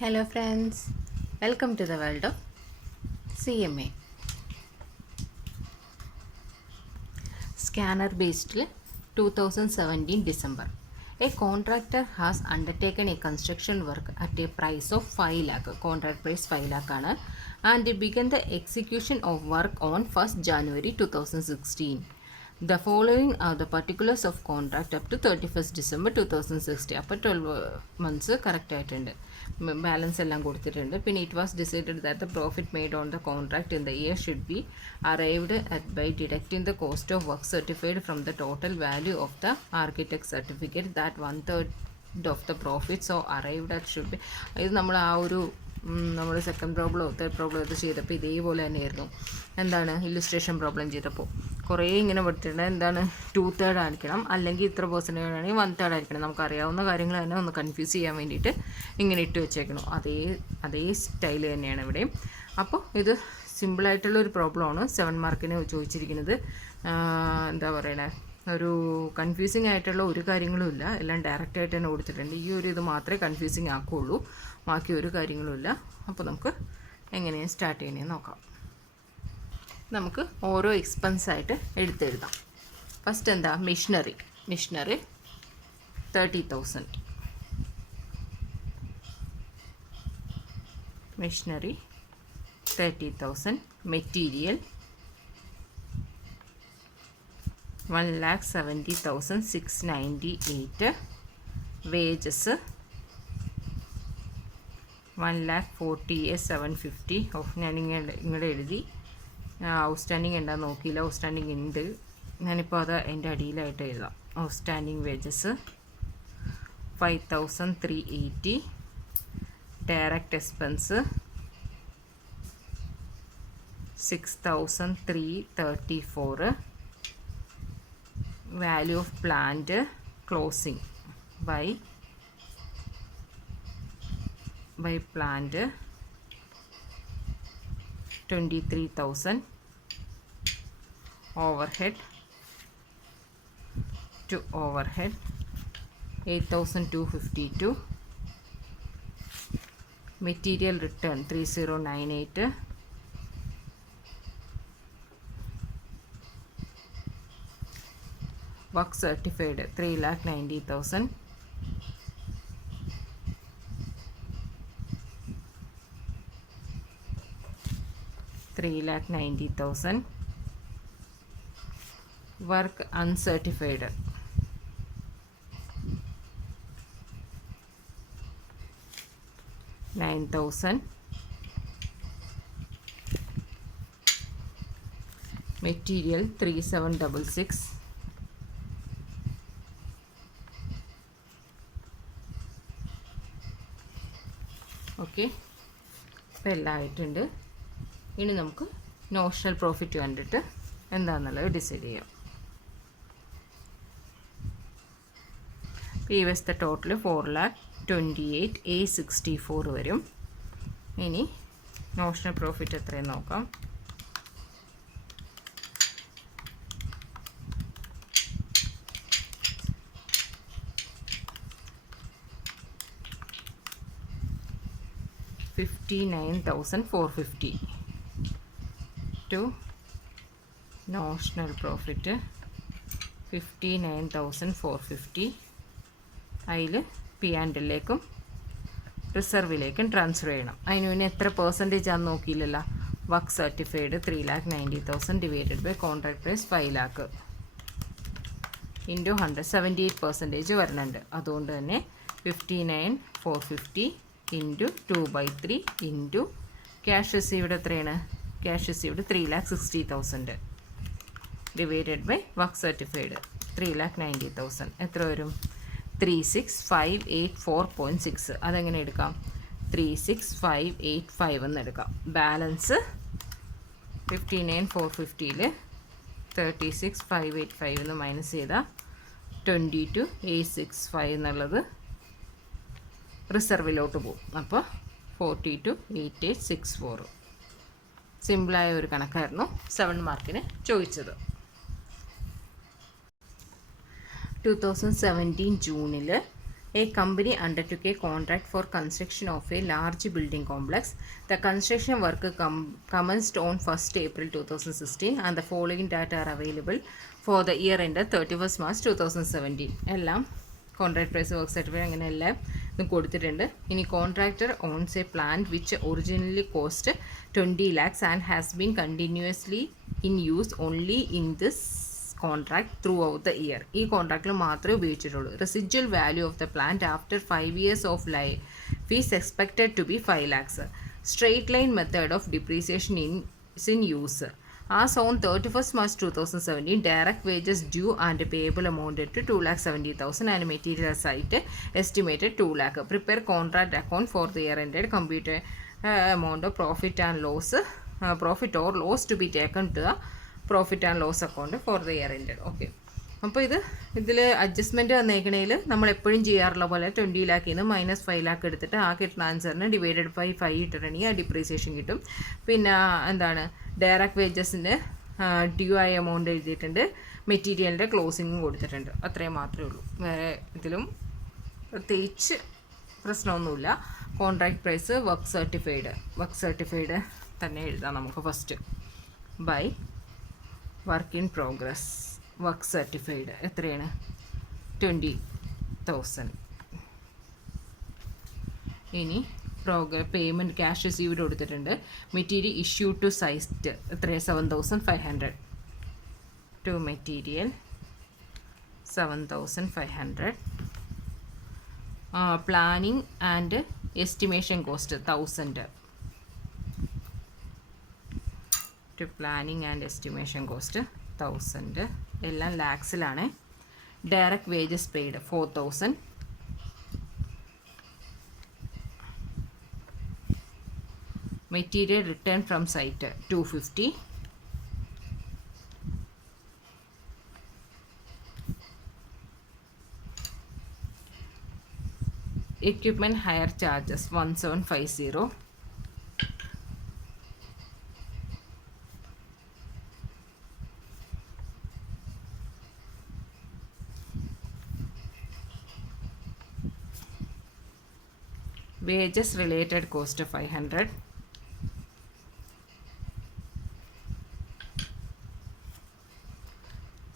Hello friends, welcome to the world of CMA. Scanner based 2017 December. A contractor has undertaken a construction work at a price of 5 lakh, contract price 5 lakh ആണ്, and began the execution of work on 1st January 2016. The following are the particulars of contract up to 31st December 2060. അപ്പോൾ 12 months correct ആയിട്ടുണ്ട്, balance എല്ലാം കൊടുത്തിട്ടുണ്ട്. പിന്നെ it was decided that the profit made on the contract in the year should be arrived at by deducting the cost of work certified from the total value of the architect certificate, that 1/3 of the profits or arrived at should be. ഇത് നമ്മൾ ആ ഒരു നമ്മൾ second പ്രോബ്ലമോ third problem ഇത് ചെയ്തപ്പോൾ ഇതേപോലെ തന്നെയായിരുന്നു. എന്താണ് ഇല്ലുസ്ട്രേഷൻ പ്രോബ്ലം ചെയ്തപ്പോൾ കുറേ ഇങ്ങനെ പഠിച്ചിട്ടുണ്ട്. എന്താണ് 2/3 ആയിരിക്കണം, അല്ലെങ്കിൽ ഇത്ര പെർസെൻറ്റേജ് ആണെങ്കിൽ 1/3 ആയിരിക്കണം. നമുക്കറിയാവുന്ന കാര്യങ്ങൾ തന്നെ ഒന്ന് കൺഫ്യൂസ് ചെയ്യാൻ വേണ്ടിയിട്ട് ഇങ്ങനെ ഇട്ട് വെച്ചേക്കണം. അതേ സ്റ്റൈൽ തന്നെയാണ് ഇവിടെയും. അപ്പോൾ ഇത് സിമ്പിളായിട്ടുള്ളൊരു പ്രോബ്ലമാണ് 7 മാർക്കിന് ചോദിച്ചിരിക്കുന്നത്. എന്താ പറയണേ, ഒരു കൺഫ്യൂസിങ് ആയിട്ടുള്ള ഒരു കാര്യങ്ങളും ഇല്ല, എല്ലാം ഡയറക്റ്റായിട്ട് തന്നെ കൊടുത്തിട്ടുണ്ട്. ഈ ഒരു ഇത് മാത്രമേ കൺഫ്യൂസിങ് ആക്കുകയുള്ളൂ, ബാക്കി ഒരു കാര്യങ്ങളും ഇല്ല. അപ്പോൾ നമുക്ക് എങ്ങനെയാണ് സ്റ്റാർട്ട് ചെയ്യണമെന്ന് നോക്കാം. നമുക്ക് ഓരോ എക്സ്പെൻസായിട്ട് എടുത്തെഴുതാം. ഫസ്റ്റ് എന്താ, മെഷീനറി 30,000, മെഷീനറി 30,000, മെറ്റീരിയൽ 1,70,698, വേജസ് 1,40,750. ഞാൻ ഇങ്ങോട്ട് എഴുതി, ഔട്ട്സ്റ്റാൻഡിങ് എന്താ നോക്കിയില്ല, ഔട്ട്സ്റ്റാൻഡിങ് ഉണ്ട്, ഞാനിപ്പോൾ അത് എൻ്റെ അടിയിലായിട്ട് എഴുതാം. Outstanding wages 5,380, direct expense 6,334, value of plant closing by plant 23,000, overhead to overhead 8,252, material return 3098, work certified 3,90,000, work uncertified 9,000, material 3,766, okay. അപ്പോൾ എല്ലാം ആയിട്ടുണ്ട്. ഇനി നമുക്ക് നോഷണൽ പ്രോഫിറ്റ് കണ്ടിട്ട് എന്താണെന്നുള്ളത് ഡിസൈഡ് ചെയ്യാം. ഈ വശത്തെ ടോട്ടൽ 4,28,864 വരും. ഇനി നോഷണൽ പ്രോഫിറ്റ് എത്രയെന്ന് നോക്കാം. $59,450 to നോഷണൽ പ്രോഫിറ്റ് 59,450. അതിൽ പി ആൻഡ് എല്ലിലേക്കും റിസർവിലേക്കും ട്രാൻസ്ഫർ ചെയ്യണം. അതിന് മുന്നേ എത്ര പെർസെൻറ്റേജ് ആണെന്ന് നോക്കിയില്ലല്ലോ. Work certified 3,90,000 divided by contract price 5 lakh into 100 78% വരുന്നുണ്ട്. അതുകൊണ്ട് തന്നെ 59,450 ഇൻറ്റു 2/3 ഇൻറ്റു ക്യാഷ് റിസീവ്ഡ് എത്രയാണ്, cash received 3,60,000 divided by work certified 3,90,000 എത്ര വരും, 36,584.6. അതെങ്ങനെ എടുക്കാം, 36,585 എന്ന് എടുക്കാം. ബാലൻസ് 59,450ൽ 36,585 എന്ന് മൈനസ് ചെയ്താൽ 22,865 എന്നുള്ളത് റിസർവിലോട്ട് പോകും. അപ്പോൾ 42,8864. സിമ്പിളായ ഒരു കണക്കായിരുന്നു 7 മാർക്കിന് ചോദിച്ചത്. 2017 ജൂണിൽ A company undertook a contract for construction of a large building complex. The construction work commenced on 1st April 2016 and the following data are available for the year ended 31st March 2017. എല്ലാം contract price work certificate അങ്ങനെ എല്ലാം ഇതും കൊടുത്തിട്ടുണ്ട്. ഇനി contractor owns a plan which originally cost 20 lakhs and has been continuously in use only in this contract throughout the year. ഈ കോൺട്രാക്റ്റിൽ മാത്രമേ ഉപയോഗിച്ചിട്ടുള്ളൂ. Residual value of the plant after 5 years of life is expected to be 5 lakhs. Straight line method of depreciation in use. As on 31st March 2017, direct wages due and payable amounted to 2,70,000 and material site estimated 2 lakh. Prepare contract account for the year ended. Compute amount of profit and loss, profit or loss to be taken to the profit and loss account for the year ended. Okay. അപ്പോൾ ഇതിൽ adjustment വന്നേക്കണേൽ നമ്മൾ എപ്പോഴും ചെയ്യാറുള്ള പോലെ 20 lakhിൽ നിന്ന് -5 lakh എടുത്തിട്ട് ആ കിട്ടുന്ന ആൻസറിന് ഡിവൈഡഡ് ബൈ 5 ഇട്ടിട്ടുണ്ടെങ്കിൽ ആ ഡിപ്രീസിയേഷൻ കിട്ടും. പിന്നെ എന്താണ് ഡയറക്റ്റ് വേജസിൻ്റെ ഡ്യൂ ആയ എമൗണ്ട് എഴുതിയിട്ടുണ്ട്, മെറ്റീരിയലിൻ്റെ ക്ലോസിങ്ങും കൊടുത്തിട്ടുണ്ട്. അത്രയും മാത്രമേ ഉള്ളൂ. വേറെ ഇതിലും പ്രത്യേകിച്ച് പ്രശ്നമൊന്നുമില്ല. കോൺട്രാക്ട് പ്രൈസ് വർക്ക് സർട്ടിഫൈഡ് തന്നെ എഴുതാം നമുക്ക്. First by work in progress work certified എത്രയാണ്? 20,000. ഇനി പേയ്മെൻറ്റ് ക്യാഷ് റിസീവ്ഡ് കൊടുത്തിട്ടുണ്ട്. മെറ്റീരിയൽ ഇഷ്യൂ ടു സൈറ്റ് എത്രയാണ്? 7,500. To material 7,500. Planning and estimation cost 1,000. To planning and estimation cost 1,000. എല്ലാം ലാക്സിലാണ്. Direct wages paid 4,000. Material return from site 250. Equipment hire charges 1,750. wages related cost 500.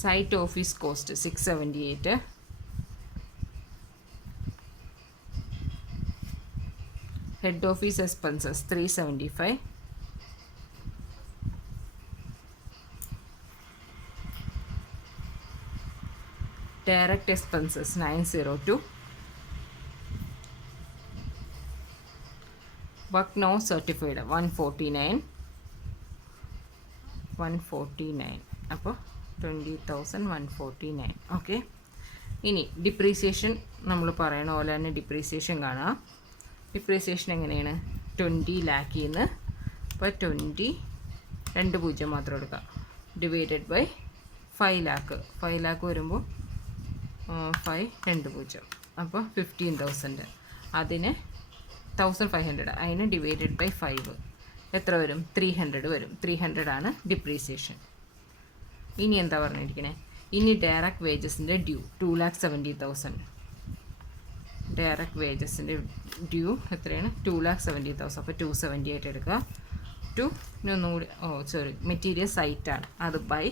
Site office cost 678. Head office expenses 375. Direct expenses 902. Work now certified 149. അപ്പോൾ 20,149. Okay. ഇനി depreciation നമ്മൾ പറയണ പോലെ തന്നെ depreciation കാണാം. Depreciation എങ്ങനെയാണ്? 20 lakhിൽ നിന്ന് ഇപ്പോൾ 20 മാത്രം എടുക്കാം. Divided by 5 lakh. 5 lakh വരുമ്പോൾ 5 20 അപ്പോൾ 15,000. അതിന് 1,500 അതിന് ഡിവൈഡഡ് ബൈ 5 എത്ര വരും? 300 വരും. 300 ആണ് ഡിപ്രീസിയേഷൻ. ഇനി എന്താ പറഞ്ഞിരിക്കണേ? ഇനി ഡയറക്റ്റ് വേജസിൻ്റെ ഡ്യൂ 2,70,000. ഡയറക്റ്റ് വേജസിൻ്റെ ഡ്യൂ എത്രയാണ്? 2,70,000. അപ്പോൾ 278 എടുക്കുക. ഒന്നുകൂടി മെറ്റീരിയൽ സൈറ്റാണ്, അത് ബൈ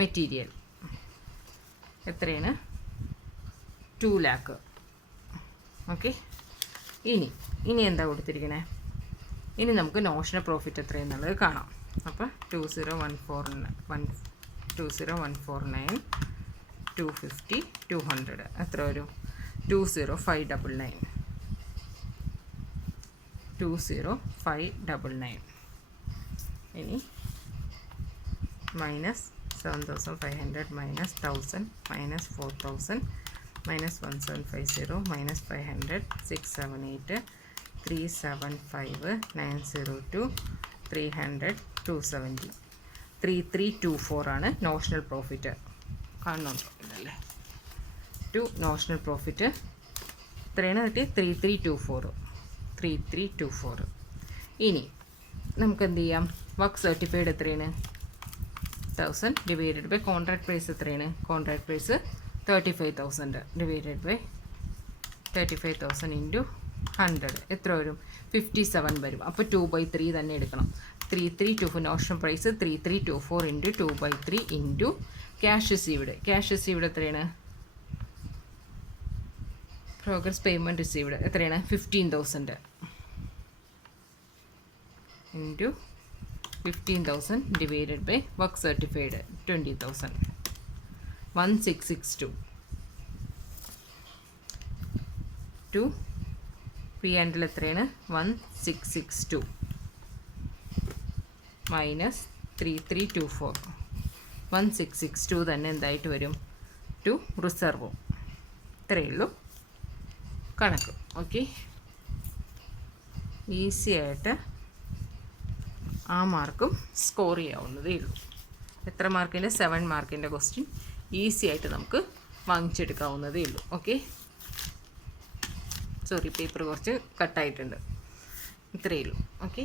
മെറ്റീരിയൽ എത്രയാണ്? 2 lakh. ഓക്കെ. ഇനി എന്താ കൊടുത്തിരിക്കണേ? ഇനി നമുക്ക് നോഷണൽ പ്രോഫിറ്റ് എത്രയെന്നുള്ളത് കാണാം. അപ്പോൾ 20,149, 250, 200 എത്ര വരും? 20599. 20599. ഇനി -7,500 -1,000 -4,000 -1,750 -500 678 375 902 300 270 3324 ആണ് നോഷണൽ പ്രോഫിറ്റ്. കാണുന്നുണ്ടോ? ഇതല്ലേ നോഷണൽ പ്രോഫിറ്റ് എത്രയാണ് കിട്ടി? 3324. ഇനി നമുക്ക് എന്ത് ചെയ്യാം? വർക്ക് സർട്ടിഫൈഡ് എത്രയാണ്? 1,000 ഡിവൈഡഡ് ബൈ കോൺട്രാക്ട് പ്രൈസ് എത്രയാണ്? Contract price 35,000 divided by 35,000 into 100 എത്ര വരും? 57 വരും. അപ്പോൾ 2/3 തന്നെ എടുക്കണം. 3324 notion price 3324 into 2/3 into cash received. Cash received എത്രയാണ്? പ്രോഗ്രസ് പേയ്മെൻറ്റ് റിസീവ്ഡ് എത്രയാണ്? 15,000 into 15,000 divided by work certified 20,000. 1662 to P ആൻഡിൽ എത്രയാണ്? 1662 മൈനസ് 3324. 1662 തന്നെ എന്തായിട്ട് വരും? ടു റിസർവും. ഇത്രയേ ഉള്ളൂ കണക്ക്. ഓക്കെ, ഈസി ആയിട്ട് ആ മാർക്കും സ്കോർ ചെയ്യാവുന്നതേ ഉള്ളൂ. എത്ര മാർക്കിൻ്റെ? 7 മാർക്കിൻ്റെ ക്വസ്റ്റ്യൻ ഈസി ആയിട്ട് നമുക്ക് വാങ്ങിച്ചെടുക്കാവുന്നതേ ഉള്ളൂ. ഓക്കെ, സോറി പേപ്പർ കുറച്ച് കട്ടായിട്ടുണ്ട്. ഇത്രയേ ഉള്ളൂ. ഓക്കെ.